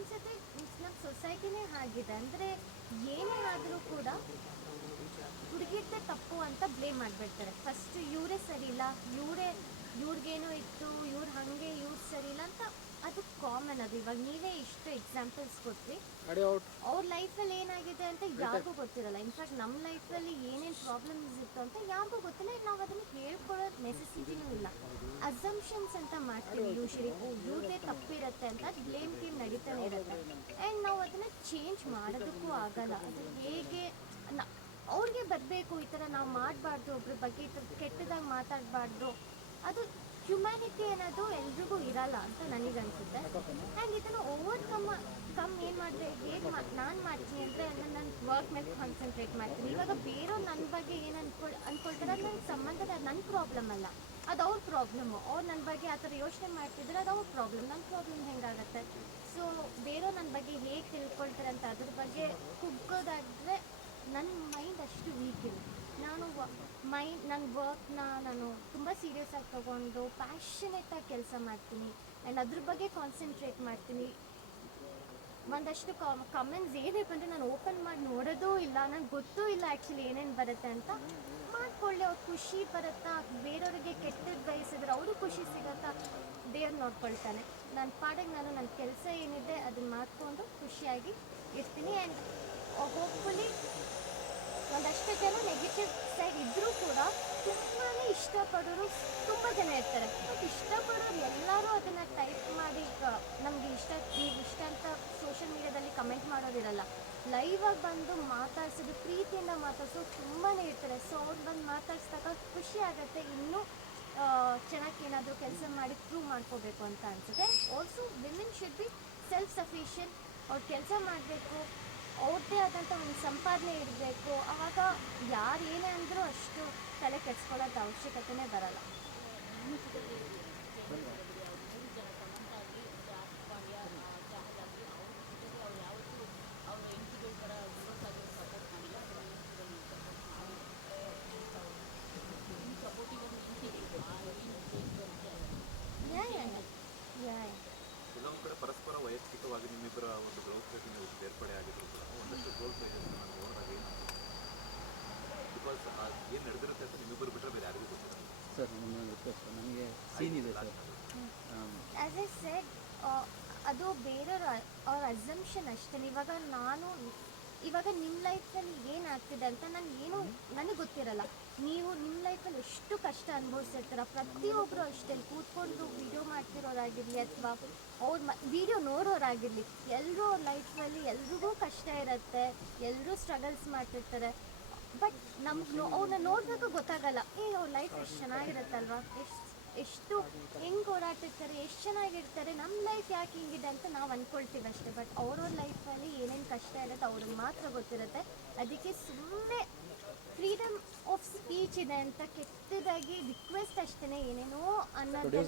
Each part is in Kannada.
ನನಗನ್ಸುತ್ತೆ ನಮ್ಮ ಸೊಸೈಟಿನೇ ಆಗಿದೆ. ಅಂದರೆ ಏನೇ ಆದರೂ ಕೂಡ ಹುಡುಗಿದ್ದೆ ತಪ್ಪು ಅಂತ ಬ್ಲೇಮ್ ಮಾಡಿಬಿಡ್ತಾರೆ. ಫಸ್ಟ್ ಇವರೇ ಸರಿ ಇಲ್ಲ, ಇವರೇ, ಇವ್ರಿಗೇನೋ ಇತ್ತು, ಇವ್ರು ಹಾಗೆ, ಇವ್ರು ಸರಿ ಇಲ್ಲ ಅಂತ ಅದು ಅದು ಇವಾಗ ನೀವೇ ಇಷ್ಟು ಎಕ್ಸಾಂಪಲ್ಸ್ ಕೊಟ್ರಿ. ಅವ್ರ ಲೈಫಲ್ಲಿ ಏನಾಗಿದೆ ಅಂತ ಯಾರಿಗೂ ಗೊತ್ತಿರಲ್ಲ. ಇನ್ಫ್ಯಾಕ್ಟ್ ನಮ್ಮ ಲೈಫಲ್ಲಿ ಏನೇನು ಪ್ರಾಬ್ಲಮ್ಸ್ ಇತ್ತು ಅಂತ ಯಾರಿಗೂ ಗೊತ್ತಿಲ್ಲ. ನಾವು ಅದನ್ನ ಹೇಳ್ಕೊಳ್ಳೋ ನೆಸೆಸಿಟಿನೂ ಇಲ್ಲ. ಅಸಂಪ್ಷನ್ಸ್ ಅಂತ ಮಾಡ್ತೀವಿ ಯೂಶಲಿ ಇವ್ರದೇ ತಪ್ಪಿರತ್ತೆ ಅಂತ ಬ್ಲೇಮ್ ಗೇಮ್ ನಡೀತಾನೆ ಇರುತ್ತೆ. ಆ್ಯಂಡ್ ನಾವು ಅದನ್ನ ಚೇಂಜ್ ಮಾಡೋದಕ್ಕೂ ಆಗಲ್ಲ. ಅದು ಹೇಗೆ ಅವ್ರಿಗೆ ಬರಬೇಕು ಈ ಥರ ನಾವು ಮಾಡಬಾರ್ದು ಒಬ್ರ ಬಗ್ಗೆ ಈ ಥರ ಕೆಟ್ಟದಾಗಿ ಮಾತಾಡಬಾರ್ದು. ಅದು ಹ್ಯುಮ್ಯಾನಿಟಿ ಅನ್ನೋದು ಎಲ್ರಿಗೂ ಇರಲ್ಲ ಅಂತ ನನಗನ್ಸುತ್ತೆ. ಆ್ಯಂಡ್ ಇದನ್ನು ಓವರ್ ಕಮ್ ಕಮ್ ಏನು ಮಾಡಿದೆ? ಹೇಗೆ ಮಾ, ನಾನು ಮಾಡ್ತೀನಿ ಅಂದರೆ ನನ್ನ ವರ್ಕ್ ಮೇಲೆ ಕಾನ್ಸಂಟ್ರೇಟ್ ಮಾಡ್ತೀನಿ. ಇವಾಗ ಬೇರೆಯವ್ರು ನನ್ನ ಬಗ್ಗೆ ಏನು ಅನ್ಕೊಳ್, ಅನ್ಕೊಳ್ತಾರೆ? ಅದು ನನ್ನ ಸಂಬಂಧ ನನ್ನ ಪ್ರಾಬ್ಲಮ್ ಅಲ್ಲ. ಅದು ಅವ್ರ ಪ್ರಾಬ್ಲಮ್ಮು ಅವ್ರು ನನ್ನ ಬಗ್ಗೆ ಆ ಥರ ಯೋಚನೆ ಮಾಡ್ತಿದ್ರೆ ಅದು ಅವ್ರ ಪ್ರಾಬ್ಲಮ್ ನನ್ನ ಪ್ರಾಬ್ಲಮ್ ಹೆಂಗಾಗತ್ತೆ? ಸೊ ಬೇರೆಯವ್ರು ನನ್ನ ಬಗ್ಗೆ ಹೇಗೆ ತಿಳ್ಕೊಳ್ತಾರೆ ಅಂತ ಅದ್ರ ಬಗ್ಗೆ ಕುಗ್ಗೋದಾದರೆ ನನ್ನ ಮೈಂಡ್ ಅಷ್ಟು ವೀಕ್ ಇದೆ ನಾನು ಮೈಂಡ್ ನನ್ನ ವರ್ಕ್ನ ನಾನು ತುಂಬ ಸೀರಿಯಸ್ ಆಗಿ ತೊಗೊಂಡು ಪ್ಯಾಷನೇಟಾಗಿ ಕೆಲಸ ಮಾಡ್ತೀನಿ. ಆ್ಯಂಡ್ ಅದ್ರ ಬಗ್ಗೆ ಕಾನ್ಸಂಟ್ರೇಟ್ ಮಾಡ್ತೀನಿ. ಒಂದಷ್ಟು ಕಮೆಂಟ್ಸ್ ಏನೇ ಬಂದರೆ ನಾನು ಓಪನ್ ಮಾಡಿ ನೋಡೋದೂ ಇಲ್ಲ. ನನಗೆ ಗೊತ್ತೂ ಇಲ್ಲ ಆ್ಯಕ್ಚುಲಿ ಏನೇನು ಬರುತ್ತೆ ಅಂತ. ಮಾಡ್ಕೊಳ್ಳಿ, ಅವ್ರು ಖುಷಿ ಬರುತ್ತಾ? ಬೇರೆಯವ್ರಿಗೆ ಕೆಟ್ಟದ್ದು ಬಯಸಿದ್ರೆ ಅವರು ಖುಷಿ ಸಿಗುತ್ತಾ? ದೇವ್ರು ನೋಡ್ಕೊಳ್ತಾನೆ. ನನ್ನ ಪಾಡಿಗೆ ನಾನು ನನ್ನ ಕೆಲಸ ಏನಿದೆ ಅದನ್ನ ಮಾಡಿಕೊಂಡು ಖುಷಿಯಾಗಿ ಇರ್ತೀನಿ. ಆ್ಯಂಡ್ ಹೋಪ್ಫುಲಿ ಒಂದಷ್ಟು ಜನ ನೆಗೆಟಿವ್ ಸೈಡ್ ಇದ್ದರೂ ಕೂಡ ತುಂಬಾ ಇಷ್ಟಪಡೋರು ತುಂಬ ಜನ ಇರ್ತಾರೆ. ಬಟ್ ಇಷ್ಟಪಡೋರು ಎಲ್ಲರೂ ಅದನ್ನು ಟೈಪ್ ಮಾಡಿ ನಮಗೆ ಇಷ್ಟ ಈಗ ಇಷ್ಟ ಅಂತ ಸೋಷಿಯಲ್ ಮೀಡಿಯಾದಲ್ಲಿ ಕಮೆಂಟ್ ಮಾಡೋದಿರಲ್ಲ ಲೈವ್ ಆಗಿ ಬಂದು ಮಾತಾಡ್ಸೋದು, ಪ್ರೀತಿಯಿಂದ ಮಾತಾಡ್ಸೋದು ತುಂಬಾ ಇರ್ತಾರೆ. ಸೊ ಅವ್ರು ಬಂದು ಮಾತಾಡ್ಸಿದಾಗ ಖುಷಿ ಆಗುತ್ತೆ. ಇನ್ನೂ ಚೆನ್ನಾಗಿ ಏನಾದರೂ ಕೆಲಸ ಮಾಡಿ ಪ್ರೂವ್ ಮಾಡ್ಕೋಬೇಕು ಅಂತ ಅನ್ಸುತ್ತೆ. Also women should be self sufficient ಅವ್ರು ಕೆಲಸ ಮಾಡಬೇಕು ಅವ್ರದ್ದೇ ಆದಂಥ ಒಂದು ಸಂಪಾದನೆ ಇರಬೇಕು. ಆವಾಗ ಯಾರು ಏನೇ ಅಂದರೂ ಅಷ್ಟು ತಲೆ ಕೆಡ್ಸ್ಕೊಳ್ಳೋದು ಅವಶ್ಯಕತೆನೇ ಬರಲ್ಲ. ಪರಸ್ಪರ ವೈಯಕ್ತಿಕವಾಗಿ ನಿಮ್ಮಿಬ್ಬರ ಒಂದು ಗೌಪ್ಯತೆ ಸೇರ್ಪಡೆ ಆಗಿದ್ರು ಒಂದಷ್ಟು ಗೋಲ್ ಪ್ರೈಸಸ್ ನೋಡಿದಾಗ ಏನು ಬಿಕಾಸ್ ಏನು ನಡೆದಿರುತ್ತೆ ಅಂತ ನಿಮ್ಮಿಬ್ಬರು ಬಿಟ್ಟರೆ ಬೇರೆ ಯಾರಿಗೂ ಗೊತ್ತಿರಲ್ಲ ಸರ್ ನನ್ನ ರಿಕ್ವೆಸ್ಟ್ ನನಗೆ ಸೀನ್ ಇದೆ ಸರ್ ಆ್ಯಸ್ ಎ ಸೆಡ್ ಅದು ಬೇರೆಯವ್ರ ಅವ್ರ ಅಸಂಪ್ಷನ್ ಅಷ್ಟೇ. ಇವಾಗ ನಾನು ಇವಾಗ ನಿಮ್ಮ ಲೈಫಲ್ಲಿ ಏನಾಗ್ತಿದೆ ಅಂತ ನಾನು ಏನು ನನಗೆ ಗೊತ್ತಿರಲ್ಲ. ನೀವು ನಿಮ್ಮ ಲೈಫಲ್ಲಿ ಎಷ್ಟು ಕಷ್ಟ ಅನುಭವಿಸಿರ್ತೀರ? ಪ್ರತಿಯೊಬ್ಬರು ಅಷ್ಟೇ ಕೂತ್ಕೊಂಡು ವಿಡಿಯೋ ಮಾಡ್ತಿರೋರಾಗಿರಲಿ ಅಥವಾ ಅವ್ರ ವಿಡಿಯೋ ನೋಡೋರಾಗಿರಲಿ ಎಲ್ಲರೂ ಅವ್ರ ಲೈಫಲ್ಲಿ ಕಷ್ಟ ಇರುತ್ತೆ ಎಲ್ಲರೂ ಸ್ಟ್ರಗಲ್ಸ್ ಮಾಡ್ತಿರ್ತಾರೆ. ಬಟ್ ನಮ್ಗೆ ಅವ್ರನ್ನ ನೋಡಿದಾಗ ಗೊತ್ತಾಗಲ್ಲ ಏ ಅವ್ರ ಲೈಫ್ ಎಷ್ಟು ಚೆನ್ನಾಗಿರುತ್ತಲ್ವಾ? ಎಷ್ಟು ಎಷ್ಟು ಹೆಂಗೆ ಓಡಾಡ್ತಿರ್ತಾರೆ ಎಷ್ಟು ಚೆನ್ನಾಗಿರ್ತಾರೆ ನಮ್ಮ ಲೈಫ್ ಯಾಕೆ ಹಿಂಗಿದೆ ಅಂತ ನಾವು ಅಂದ್ಕೊಳ್ತೀವಿ ಅಷ್ಟೇ. ಬಟ್ ಅವ್ರವ್ರ ಲೈಫಲ್ಲಿ ಏನೇನು ಕಷ್ಟ ಇರುತ್ತೆ ಅವ್ರಿಗೆ ಮಾತ್ರ ಗೊತ್ತಿರುತ್ತೆ. ಅದಕ್ಕೆ ಸುಮ್ಮನೆ ಫ್ರೀಡಮ್ ಆಫ್ ಸ್ಪೀಚ್ ಇದೆ ಅಂತ ಕೆಟ್ಟದಾಗಿ ರಿಕ್ವೆಸ್ಟ್ ಅಷ್ಟೇ ಏನೇನೋ ಅನ್ನೋದು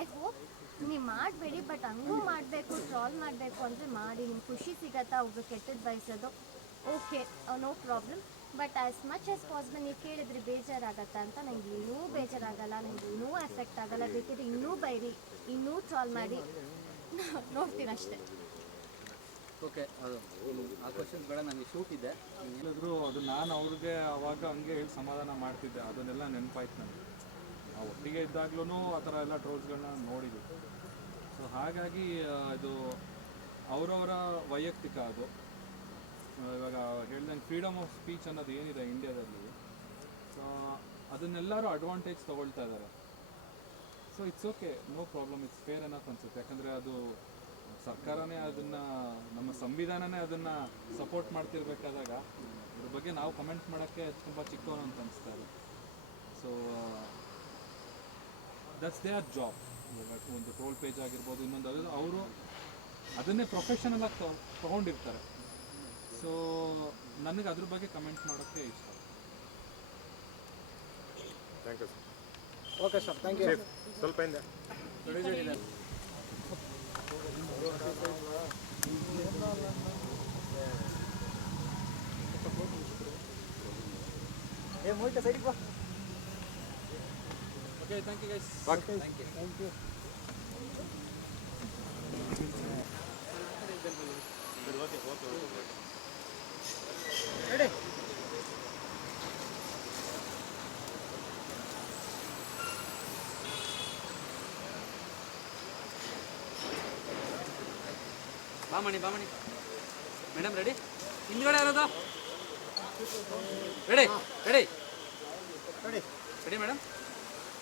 ಐ ಹೋಪ್ ನೀವು ಮಾಡಬೇಡಿ ಬಟ್ ಹಂಗೂ ಮಾಡಬೇಕು ಟ್ರಾಲ್ ಮಾಡಬೇಕು ಅಂದರೆ ಮಾಡಿ, ನಿಮ್ಗೆ ಖುಷಿ ಸಿಗತ್ತಾ ಒಬ್ಬರು ಕೆಟ್ಟದ್ದು ಬಯಸೋದು? Okay no problem but as much as possible ನೀವು ಕೇಳಿದ್ರೆ ಬೇಜಾರಾಗತ್ತಾ ಅಂತ ನನಗೆ ಇನ್ನೂ ಬೇಜಾರಾಗಲ್ಲ ನನಗೆ ಇನ್ನೂ ಎಫೆಕ್ಟ್ ಆಗಲ್ಲ, ಬೇಕಿದ್ರೆ ಇನ್ನೂ ಬೈರಿ, ಇನ್ನೂ ಟ್ರಾಲ್ ಮಾಡಿ. ನೋಡ್ತೀನಿ ಅಷ್ಟೇ. ಓಕೆ ಅದು ಆ ಕ್ವಶನ್ಸ್ ಬೇಡ ನನಗೆ ಶೂಟ್ ಇದೆ. ಹೇಳಿದ್ರು ಅದು ನಾನು ಅವ್ರಿಗೆ ಅವಾಗ ಹಂಗೆ ಹೇಳಿ ಸಮಾಧಾನ ಮಾಡ್ತಿದ್ದೆ, ಅದನ್ನೆಲ್ಲ ನೆನಪಾಯ್ತು ನನಗೆ ಒಟ್ಟಿಗೆ ಇದ್ದಾಗ್ಲೂ ಆ ಥರ ಎಲ್ಲ ಟ್ರೋಲ್ಸ್ಗಳನ್ನ ನೋಡಿದ್ವಿ ಸೊ ಹಾಗಾಗಿ ಇದು ಅವರವರ ವೈಯಕ್ತಿಕ ಅದು. ಇವಾಗ ಹೇಳ್ದಂಗೆ ಫ್ರೀಡಮ್ ಆಫ್ ಸ್ಪೀಚ್ ಅನ್ನೋದು ಏನಿದೆ ಇಂಡಿಯಾದಲ್ಲಿ ಸೊ ಅದನ್ನೆಲ್ಲರೂ ಅಡ್ವಾಂಟೇಜ್ ತೊಗೊಳ್ತಾ ಇದ್ದಾರೆ. So it's okay no problem it's fair ಅನ್ನೋ ಅನ್ಸುತ್ತೆ. ಯಾಕಂದರೆ ಅದು ಸರ್ಕಾರನೇ ಅದನ್ನು, ನಮ್ಮ ಸಂವಿಧಾನನೇ ಅದನ್ನು ಸಪೋರ್ಟ್ ಮಾಡ್ತಿರ್ಬೇಕಾದಾಗ, ಇದ್ರ ಬಗ್ಗೆ ನಾವು ಕಮೆಂಟ್ ಮಾಡೋಕ್ಕೆ ತುಂಬ ಚಿಕ್ಕವನು ಅಂತ ಅನಿಸ್ತಾ ಇದೆ. So that's they are job ಒಂದು ಟೋಲ್ ಪೇಜ್ ಆಗಿರ್ಬೋದು ಇನ್ನೊಂದು ಅದು ಅವರು ಅದನ್ನೇ ಪ್ರೊಫೆಷನಲ್ ಆಗಿ ತೊಗೊಂಡಿರ್ತಾರೆ. ಸೊ ನನಗೆ ಅದ್ರ ಬಗ್ಗೆ ಕಮೆಂಟ್ ಮಾಡೋಕ್ಕೆ ಇಷ್ಟ. Thank you okay sir thank you ಸ್ವಲ್ಪ ಹಿಂದೆ. ಏ ಮೂಟ ಸೈಡಿಗೆ ಬಾ. Okay, thank you guys. Okay. Thank you. Thank you. Ready? ಬಾಮಣಿ ಬಾಮಣಿ ಮೇಡಮ್ ರೆಡಿ ಹಿಂದ್ಗಡೆ ಇರೋದು ready ready ready ready madam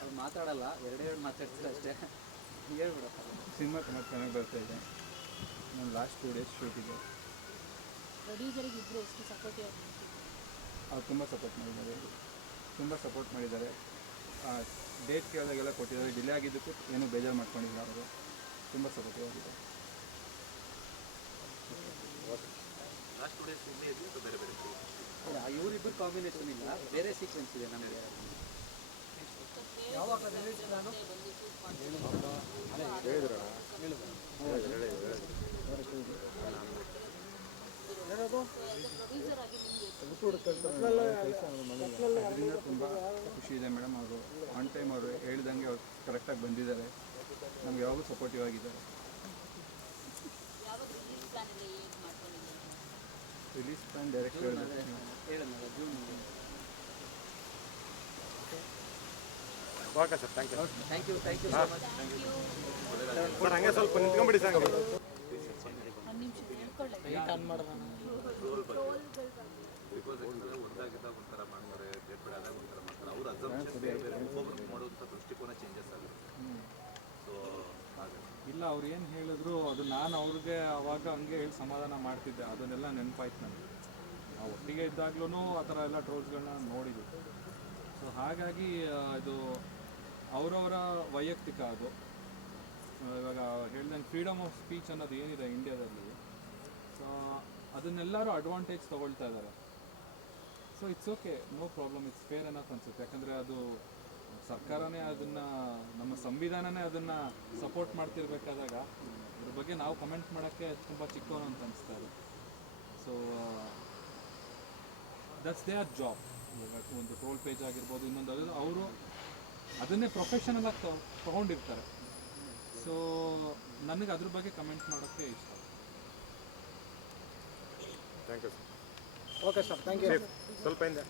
ಅವ್ರು ಮಾತಾಡಲ್ಲ ಎರಡೇ ಎರಡು ಮಾತಾಡ್ತಾರೆ ಅಷ್ಟೇ. ಹೇಳ್ಬಿಡಪ್ಪ ಸಿನಿಮಾ ತುಂಬ ಚೆನ್ನಾಗಿ ಬರ್ತಾ ಇದೆ. ನಾನು ಲಾಸ್ಟ್ ಟೂ ಡೇಸ್ ಶೂಟಿಗೆ ಪ್ರೊಡ್ಯೂಸರಿಗೆ ಇಬ್ಬರು ಎಷ್ಟು ಸಪೋರ್ಟಿವ್ ಆಗಿ ಅವ್ರು ತುಂಬ ಸಪೋರ್ಟ್ ಮಾಡಿದ್ದಾರೆ. ತುಂಬ ಸಪೋರ್ಟ್ ಮಾಡಿದ್ದಾರೆ. ಡೇಟ್ ಕೇಳಿದಾಗೆಲ್ಲ ಕೊಟ್ಟಿದ್ದಾರೆ. ಡಿಲೇ ಆಗಿದ್ದಕ್ಕೂ ಏನೂ ಬೇಜಾರು ಮಾಡ್ಕೊಂಡಿಲ್ಲ ಅವರು. ತುಂಬ ಸಪೋರ್ಟಿವ್ ಆಗಿದೆ ಇವರಿಬ್ಬರು ಕಾಂಬಿನೇಷನ್ ಇಲ್ಲ ಬೇರೆ ಸೀಕ್ವೆನ್ಸ್ ಇದೆ ನಮಗೆ. ಅದರಿಂದ ತುಂಬ ಖುಷಿ ಇದೆ ಮೇಡಮ್ ಅವರು ಆನ್ ಟೈಮ್ ಅವರು ಹೇಳ್ದಂಗೆ ಅವ್ರು ಕರೆಕ್ಟಾಗಿ ಬಂದಿದ್ದಾರೆ ನಮ್ಗೆ ಯಾವಾಗಲೂ ಸಪೋರ್ಟಿವ್ ಆಗಿದ್ದಾರೆ ರಿಲೀಸ್ ಪ್ಲಾನ್ ಡೈರೆಕ್ಟ್ ಹೇಳಿದ್ರೆ ಹೇಳೋಣ June okay sir thank you thank you thank you sir sir ಹಂಗೆ ಸ್ವಲ್ಪ ನಿಂತ್ಕೊಂಬಿಡಿ ಸರ್ ಒಂದು ನಿಮಿಷ ಹೇಳ್ಕೊಳ್ಳಿ ಬಿಕಾಸ್ ಯಾಕಂದ್ರೆ ಒಂದಾಗಿದ್ದಾಗ ಒಂಥರ ಮಾಡ್ತಾರೆ ಬೇರ್ಪಡೆ ಆದಾಗ ಒಂಥರ ಮಾಡ್ತಾರೆ. ಅವ್ರ ಅಸಂಪ್ಷನ್ ಬೇರೆ ಬೇರೆ ಒಬ್ಬೊಬ್ರು ಮಾಡುವಂಥ ದೃಷ್ಟಿಕೋನ ಚೇಂಜಸ್ ಆಗುತ್ತೆ. ಸೊ ಹಾಗೆ. ಇಲ್ಲ ಅವ್ರು ಏನು ಹೇಳಿದ್ರು ಅದು ನಾನು ಅವ್ರಿಗೆ ಅವಾಗ ಹಂಗೆ ಹೇಳಿ ಸಮಾಧಾನ ಮಾಡ್ತಿದ್ದೆ. ಅದನ್ನೆಲ್ಲ ನೆನಪಾಯ್ತು ನನಗೆ. ನಾವು ಒಟ್ಟಿಗೆ ಇದ್ದಾಗ್ಲೂ ಆ ಥರ ಎಲ್ಲ ಟ್ರೋಲ್ಸ್ಗಳನ್ನ ನೋಡಿದ್ವಿ. ಸೊ ಹಾಗಾಗಿ ಇದು ಅವರವರ ವೈಯಕ್ತಿಕ ಅದು. ಇವಾಗ ಹೇಳ್ದಂಗೆ ಫ್ರೀಡಮ್ ಆಫ್ ಸ್ಪೀಚ್ ಅನ್ನೋದು ಏನಿದೆ ಇಂಡಿಯಾದಲ್ಲಿ ಸೊ ಅದನ್ನೆಲ್ಲರೂ ಅಡ್ವಾಂಟೇಜ್ ತೊಗೊಳ್ತಾ ಇದ್ದಾರೆ. So it's okay no problem it's fair ಅನ್ನೋದು ಅನ್ಸುತ್ತೆ. ಯಾಕಂದರೆ ಅದು ಸರ್ಕಾರನೇ ಅದನ್ನು, ನಮ್ಮ ಸಂವಿಧಾನನೇ ಅದನ್ನು ಸಪೋರ್ಟ್ ಮಾಡ್ತಿರ್ಬೇಕಾದಾಗ ಅದ್ರ ಬಗ್ಗೆ ನಾವು ಕಮೆಂಟ್ ಮಾಡೋಕ್ಕೆ ತುಂಬ ಚಿಕ್ಕವನು ಅಂತ ಅನಿಸ್ತಾ ಇದೆ. So that's they are job ಒಂದು ಟೋಲ್ ಪೇಜ್ ಆಗಿರ್ಬೋದು, ಇನ್ನೊಂದು ಅವರು ಅದನ್ನೇ ಪ್ರೊಫೆಷನಲ್ ಆಗಿ ತಗೊಂಡಿರ್ತಾರೆ. ಸೊ ನನಗೆ ಅದ್ರ ಬಗ್ಗೆ ಕಮೆಂಟ್ ಮಾಡೋಕ್ಕೆ ಇಷ್ಟ. Thank you okay sir thank you ಸ್ವಲ್ಪ ಹಿಂದೆ.